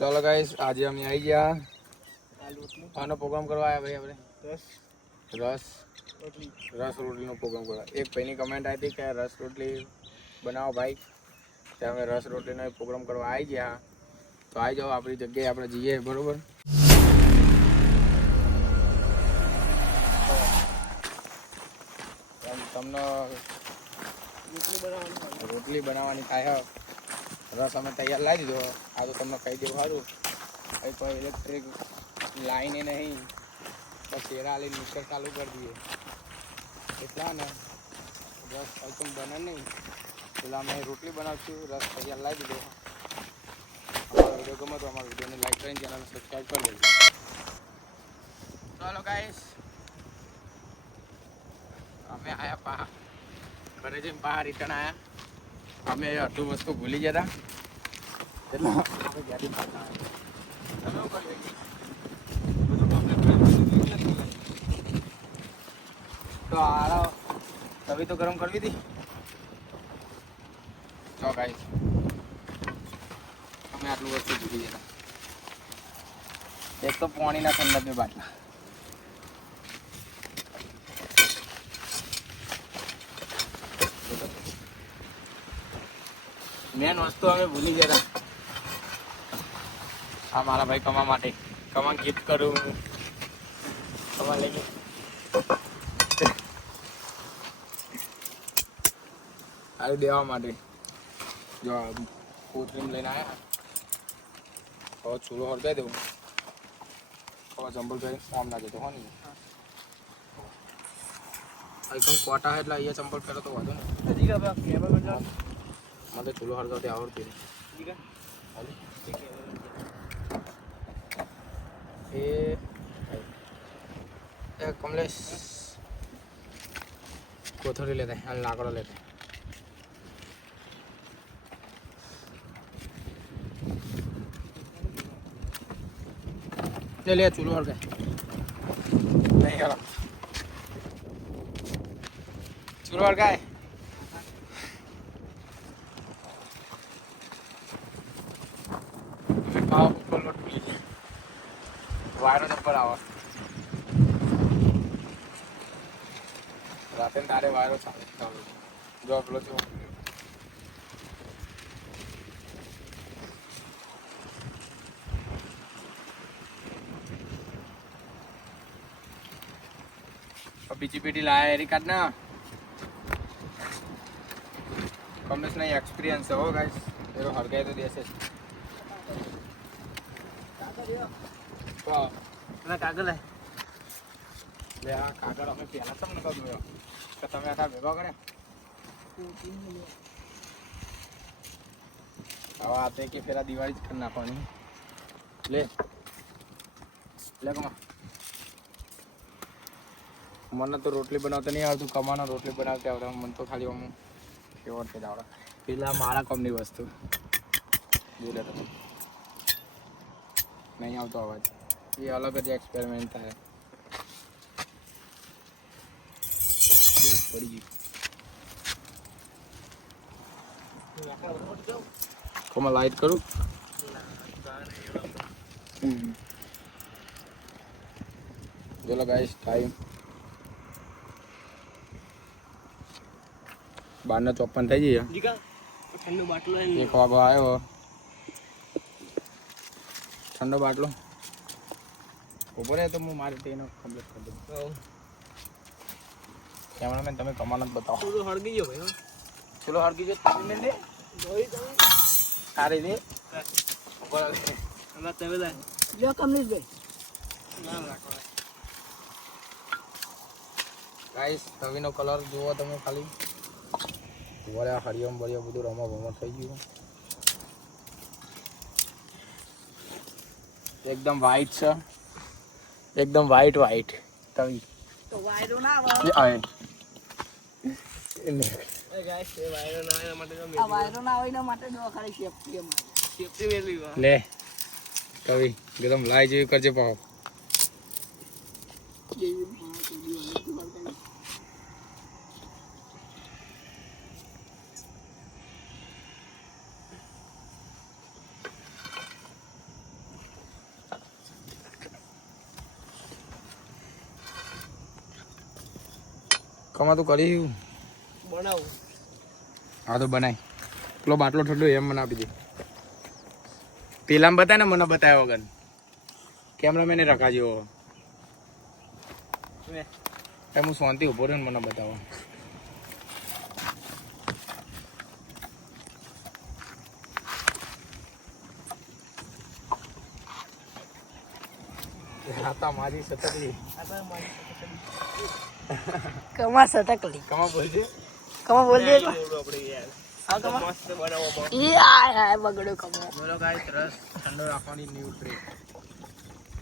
चलो गाइस आज हम आई गया आनो प्रोग्राम करवा आया भाई આપણે રસ રોટલી નો પ્રોગ્રામ કરવા એક ભાઈની કમેન્ટ આવી હતી કે રસ રોટલી બનાવો ભાઈ તો અમે રસ રોટલીનો પ્રોગ્રામ કરવા આવી ગયા તો આવી જાઓ આપણી જગ્યાએ આપણે જઈએ બરોબર તમને રોટલી બનાવવાની થાય રસ અમે તૈયાર લાવી દીધો આ તો તમને કહી દેવું સારું અહીં કોઈ ઇલેક્ટ્રિક લાઈન એ નહીં બસ એરા લઈને મિક્સર ચાલુ કરી દઈએ એટલા ને રસ આઈટમ બને નહીં પેલા અમે રોટલી બનાવશું રસ તૈયાર લાવી દીધો અમારો વિડીયો ગમે તો અમારા વિડીયોને લાઈક કરીને ચેનલ સબસ્ક્રાઈબ કરી દેજો ચાલો ગાઈસ અમે આયા પા ઘરે જઈને બહાર રિટર્ન આવ્યા અમે અડધું વસ્તુ ભૂલી ગયા હતા એટલે ગાડી પાછા તો આ તવી તો ગરમ કરવી હતી તો ગાઈસ અમે આટલું વસ્તુ ભૂલી ગયા એક તો પાણીના ઠંડા બે બાટલા મેન વસ્તુ અમે ભૂલી ગયા આ મારા ભાઈ કમા માટે કમા ગિફ્ટ કરું કમા લઈ આ દેવા માટે જો કોથરીમ લઈને આવ્યા હવે ચૂલો હળગાઈ દઉં હવે જંબલ કરી ફોર્મ ના જતો હો ને આઈકન કોટા એટલે અહીંયા ચંપલ પહેરો તો વાંધો ને મને ચૂલો હળગાવતી આવડતી એ કમલેશ કોથળી લેતા અને લાકડો લેતા લે ચૂલો હળગાય નહીં યાર ચૂલો હળગાય વાયરો નંબર આવે રાતે તારે વાયરો ચાલે જો પેલો છો બીજી પેટી લાયા એરી કાઢ ના કમલેશ નહીં એક્સપિરિયન્સ હો ગાઈસ એરો હળગાય તો દેશે કાગળ લે આ કાગળ અમે પહેલા તમને કહ્યું કે તમે આખા ભેગા કર્યા હવે આ તે કે ફેરા દિવાળી જ કરી નાખવાની લે લે કમા મને તો રોટલી બનાવતા નહીં આવતું કમાનો રોટલી બનાવતા આવડે મને તો ખાલી હું ફેવરેટ જ આવડે પેલા મારા કમની વસ્તુ બોલે તમે નહીં આવતો અવાજ એ અલગ જ એક્સપેરિમેન્ટ થાય પડી ગયું કોમાં લાઈટ કરું ચલો ગાઈસ ટાઈમ 12:54 થઈ ગઈ ઠંડો બાટલો એક વાગો આવ્યો ઠંડો બાટલો ઉપર તો હું મારી તેનો કમ્પ્લીટ કરી દઉં કેમેરામેન તમે કમાન જ બતાવો ચૂલો હળગી ગયો ભાઈ ચૂલો હળગી ગયો તમે લે દોઈ તમે સારી લે ઉપર અમે તમે લે લ્યો કમલેશ ભાઈ નામ રાખો ગાઈસ તવીનો કલર જુઓ તમે ખાલી વળે હરિયમ બળિયો બધું રમો ભમો થઈ ગયું એકદમ વ્હાઈટ છે એકદમ વ્હાઈટ તવી તો વાયરો ના આવે એ ગાઈસ એ વાયરો ના આવે માટે આ વાયરો ના આવે એના માટે જો ખાલી સેફટી વેલી લે તવી એકદમ લાઈ જેવી કરજે પાવ કમા તું કરી બનાવું. હા તો બનાય. પેલો બાટલો ઠંડો એમ મને આપી દે. પેલા બતાય ને મને બતાવ્યો વગર કેમેરામેને રખા જેવો હું શાંતિ ઉભો રહ્યો ને મને બતાવો. મારી સતકલી કમા સટકલી કમા બોલજે કમા બોલજે આપણે યાર મસ્ત બનાવો યાર બગડ્યો કમો. બોલો ગાઈસ રસ ઠંડો રાખવાની ન્યુ ટ્રીક.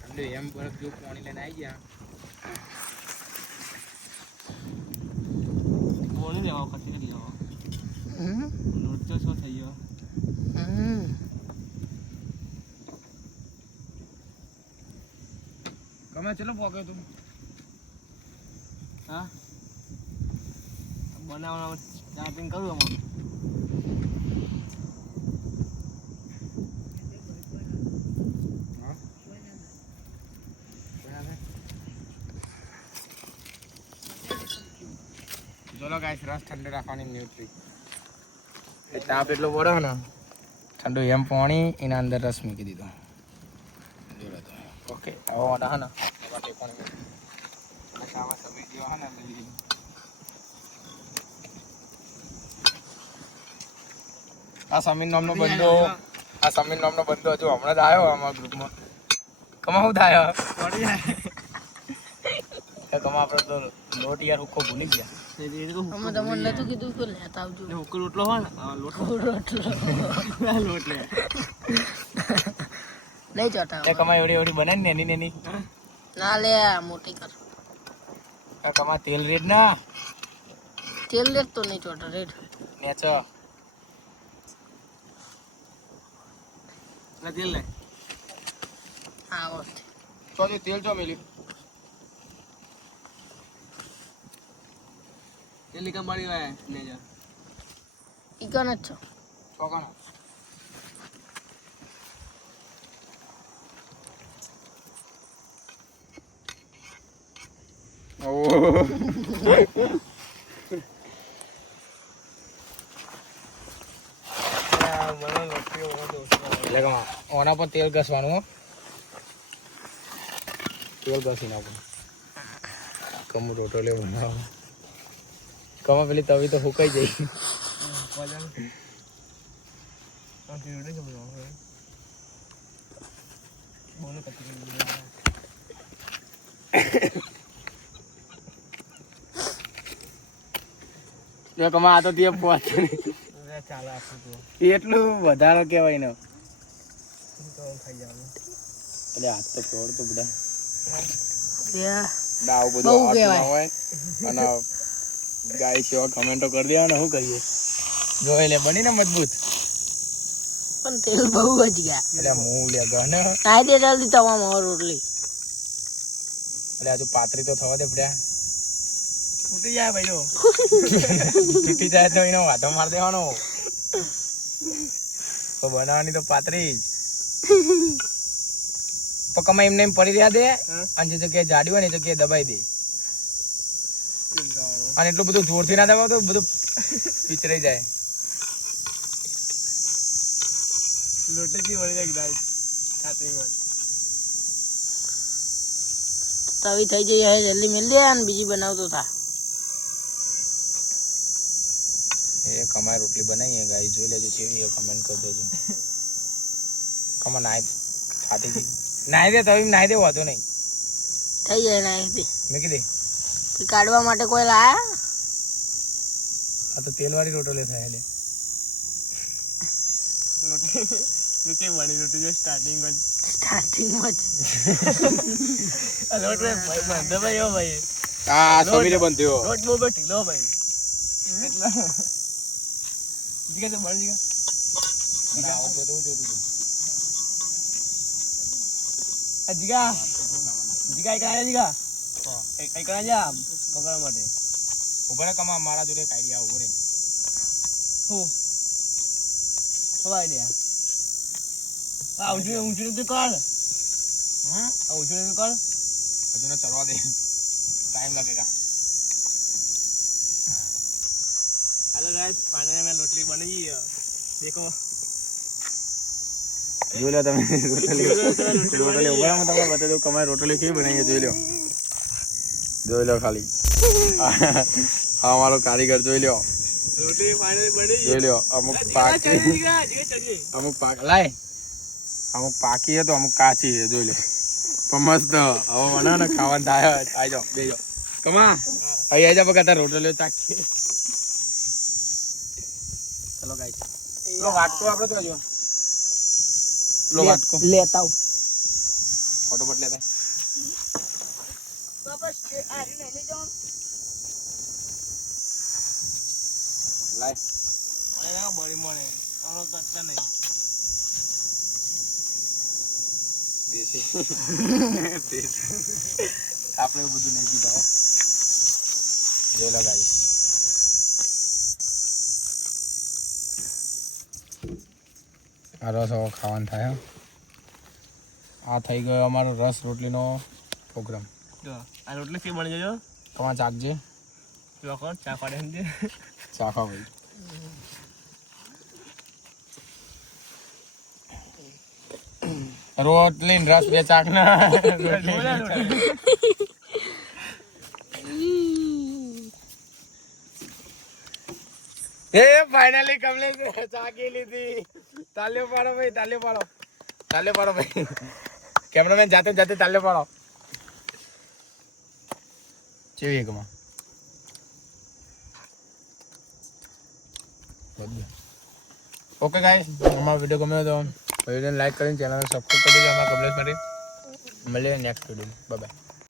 ઠંડો એમ બરફ જો પાણી લઈને આવી ગયા બોલી દેવા કથી કરી જાવ. લોટ તો શું થઈ ગયો. કમે ચલો પોકે તું હા બનાવવાનો સ્ટાર્ટિંગ કરું આમાં. ચલો ગાઈસ રસ ઠંડો રાખવાની ન્યુ ટ્રીક. એ તાપ એટલો પડે ને ઠંડુ એમ પાણી એના અંદર રસ મૂકી દીધો. ઓકે હવે વાટા હા ને વાટે પાણી આવા સમય જેવો હા ને આ સમીર નામનો બંદો હજુ હમણાં જ આવ્યો અમારા ગ્રુપમાં. કમા શું થાય કમા આપણે તો લોટ યાર હુક્કો ભૂલી ગયા. અમે તમને નતું કીધું કે લેતા આવજો. હુક્કો રોટલો હોય ને રોટલો લોટ લે નહીં ચોટા એ કમા એવડી બનાવી ને એની ના લે મોટી કર. કમા તેલ રેડ ના તેલ રેડ તો નહીં ચોટા રેડ નેચ ના તેલ લે. હા બસ તો તેલ ચો મેલ્યું તેલ કા મારી વાય લે જા ઈ કન જ છો ચોકાનો ઓના પર તેલ ઘસવાનું તેલ ઘસી નાખો. કમુ રોટો લે બનાવો કમા પેલી તવી તો ફૂકાઈ જાય. કમા આ તો તે પહોંચતું એટલું વધારે કેવાય ને એટલે હાથ તો છોડ તો બધા આવું બધું આવતું ના હોય અને ગાય સેવા કમેન્ટો કરી દેવા ને શું કરીએ જો એટલે બની ને મજબૂત પણ તેલ બહુ જ ગયા એટલે હું લે ગને નાઈ દે જલ્દી તમામ રોટલી એટલે હજુ પાતરી તો થવા દે પડ્યા તૂટી જાય ભાઈઓ તૂટી જાય તો એનો વાંધો મારી દેવાનો તો બનાવવાની તો પાતરી જ પકમાં એમને એમ પડી રહ્યા દે અને જે જગ્યાએ જાડી હોય ને એ જગ્યાએ દબાઈ દે અને એટલું બધું જોરથી ના દબાવ તો બધું પીચરાઈ જાય. તવી થઈ જઈ હે જલ્દી મિલ દે અને બીજી બનાવતો થા. એ કમાય રોટલી બનાવીએ ગાઈ જોઈ લેજો કેવી કમેન્ટ કરી દેજો. કમા નાઈ ખાતી ગઈ નાઈ દે તવી નાઈ દે વાંધો નહીં થઈ જાય નાઈ દે મૂકી દે. કાઢવા માટે કોઈ લાયા આ તો તેલ વાળી રોટલી થાય એટલે રોટી બની રોટી જો સ્ટાર્ટિંગ માં લોટ રે ભાઈ દબાઈ ઓ ભાઈ આ સમીરે બંધ્યો લોટ બહુ બેઠી લો ભાઈ એટલા જીગા તો બળ જીગા ના આવું તો જોતું આ જીગા જીગા એક આયા જીગા એક આયા પકડવા માટે ઉભા કમા મારા જોડે એક આઈડિયા ઉભો રે હું હવાઈ દે આ ઊંચું તો કર હા ઊંચું તો કર હજુ ને ચડવા દે ટાઈમ લાગેગા हेलो गाइस फाइनली मैं रोटली बनी गई है देखो જોઈ લો તમે રોટલી ઉભા તમને બતાવી દઉં કમાય રોટલી કેવી બનાવી જોઈ લો ખાલી આ અમારો કારીગર જોઈ લો रोटी फाइनली बनी જોઈ લો અમુક પાક લાય અમુક પાકી હે તો અમુક કાચી હે જોઈ લો પણ મસ્ત હવે બનાવો ને ખાવાનું થાય આવી જાઓ બે જાઓ કમા અહીં આવી જાઓ બકા તાર રોટલીઓ ચાખીએ ચલો ગાઈસ લો વાટકો આપણે તો જો લો વાટકો लेता हूं ફટોફટ લેતા લાય મને ના બળી મને આનો તો અત્યારે નહીં દેશી આપણે બધું નહીં પીતા જોઈ લો ગાઈસ આ રસ હવે ખાવાનું થાય આ થઈ ગયો અમારો રસ રોટલીનો પ્રોગ્રામ જો આ રોટલી સી બની જજો તમારે ચાખજે લોકો ચા પાડે સમજે ચાખો ભાઈ રોટલી ને રસ બે ચાક ના એ ફાઇનલી કમલેશ ચાકી લીધી તાલ્યો પાડો ભાઈ તાલ્યો પાડો ભાઈ કેમેરામેન જાતે તાલ્યો પાડો ચેવી એકમાં ઓકે ગાઈસ અમારો વિડીયો ગમ્યો તો વિડીયોને લાઈક કરીને ચેનલને સબસ્ક્રાઈબ કરી દેજો અમારા કમલેશ માટે મળીએ નેક્સ્ટ વિડીયો બાય બાય